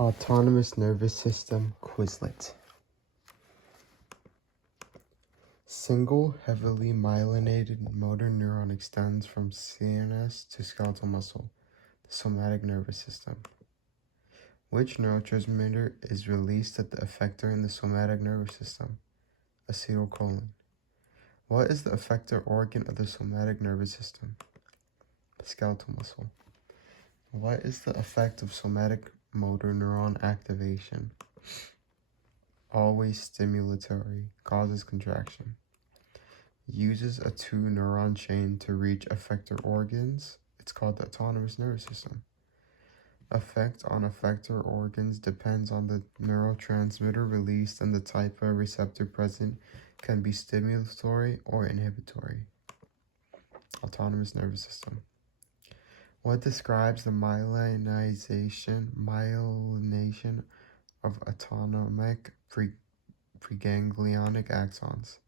Autonomous nervous system Quizlet. Single, heavily myelinated motor neuron extends from CNS to skeletal muscle, the somatic nervous system. Which neurotransmitter is released at the effector in the somatic nervous system? Acetylcholine. What is the effector organ of the somatic nervous system? Skeletal muscle. What is the effect of somatic motor neuron activation? Always stimulatory, causes contraction. Uses a 2-neuron chain to reach effector organs. It's called the autonomous nervous system. Effect on effector organs depends on the neurotransmitter released and the type of receptor present, can be stimulatory or inhibitory. Autonomous nervous system. What describes the myelination of autonomic preganglionic axons?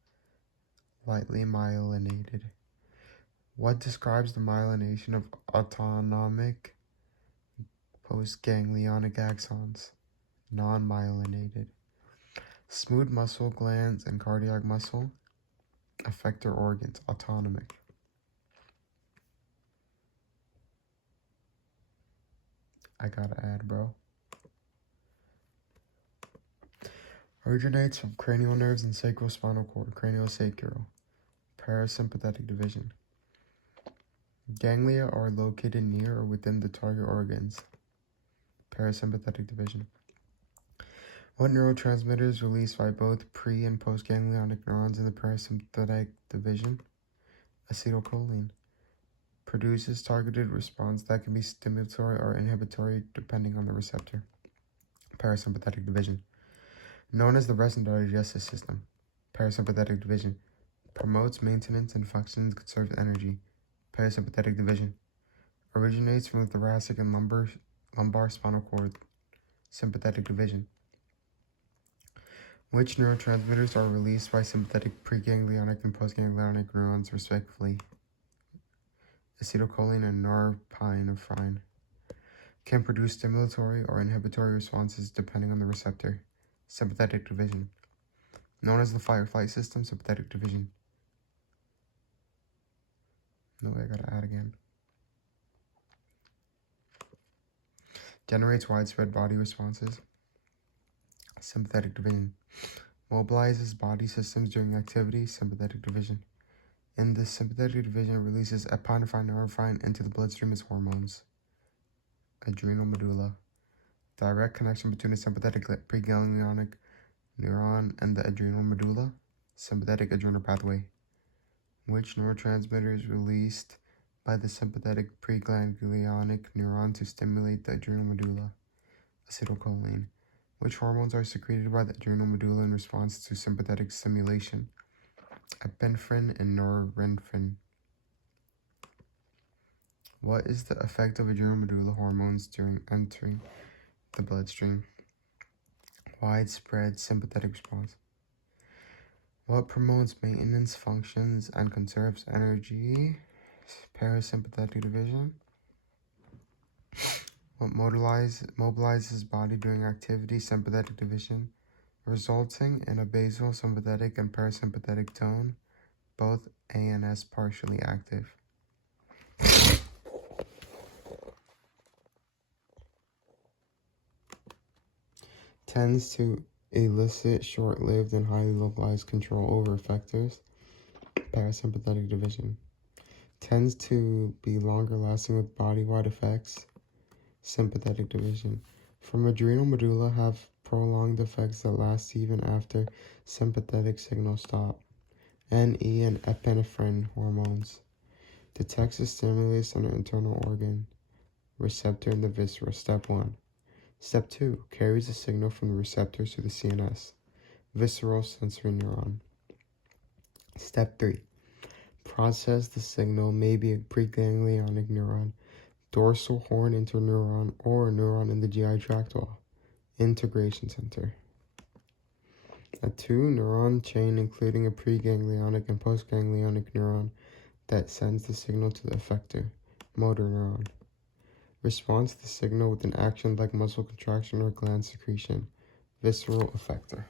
Lightly myelinated. What describes the myelination of autonomic postganglionic axons? Non-myelinated. Smooth muscle glands and cardiac muscle. Effector organs. Autonomic. I gotta add, bro. Originates from cranial nerves and sacrospinal cord. Craniosacral. Parasympathetic division. Ganglia are located near or within the target organs. Parasympathetic division. What neurotransmitter is released by both pre- and postganglionic neurons in the parasympathetic division? Acetylcholine. Produces targeted response that can be stimulatory or inhibitory depending on the receptor. Parasympathetic division. Known as the rest and digestive system. Parasympathetic division. Promotes maintenance and functions, conserves energy. Parasympathetic division. Originates from the thoracic and lumbar spinal cord. Sympathetic division. Which neurotransmitters are released by sympathetic preganglionic and postganglionic neurons respectively? Acetylcholine and norepinephrine. Can produce stimulatory or inhibitory responses depending on the receptor. Sympathetic division. Known as the fight-or-flight system. Sympathetic division. No, I gotta add again. Generates widespread body responses. Sympathetic division. Mobilizes body systems during activity. Sympathetic division. In the sympathetic division, releases epinephrine and norepinephrine into the bloodstream as hormones. Adrenal medulla. Direct connection between the sympathetic preganglionic neuron and the adrenal medulla. Sympathetic adrenal pathway. Which neurotransmitter is released by the sympathetic preganglionic neuron to stimulate the adrenal medulla? Acetylcholine. Which hormones are secreted by the adrenal medulla in response to sympathetic stimulation? Epinephrine and norepinephrine. What is the effect of adrenal medulla hormones during entering the bloodstream? Widespread sympathetic response. What promotes maintenance functions and conserves energy? Parasympathetic division. What mobilizes body during activity? Sympathetic division. Resulting in a basal sympathetic and parasympathetic tone, both A and S partially active. Tends to elicit short-lived and highly localized control over effectors. Parasympathetic division. Tends to be longer lasting with body-wide effects. Sympathetic division. From adrenal medulla have prolonged effects that last even after sympathetic signals stop. NE and epinephrine hormones. Detects a stimulus on an internal organ. Receptor in the viscera. Step 1. Step 2. Carries a signal from the receptors to the CNS. Visceral sensory neuron. Step 3. Process the signal may be a preganglionic neuron, dorsal horn interneuron, or a neuron in the GI tract wall. Integration center. A 2-neuron chain including a preganglionic and postganglionic neuron that sends the signal to the effector, motor neuron. Responds to the signal with an action like muscle contraction or gland secretion. Visceral effector.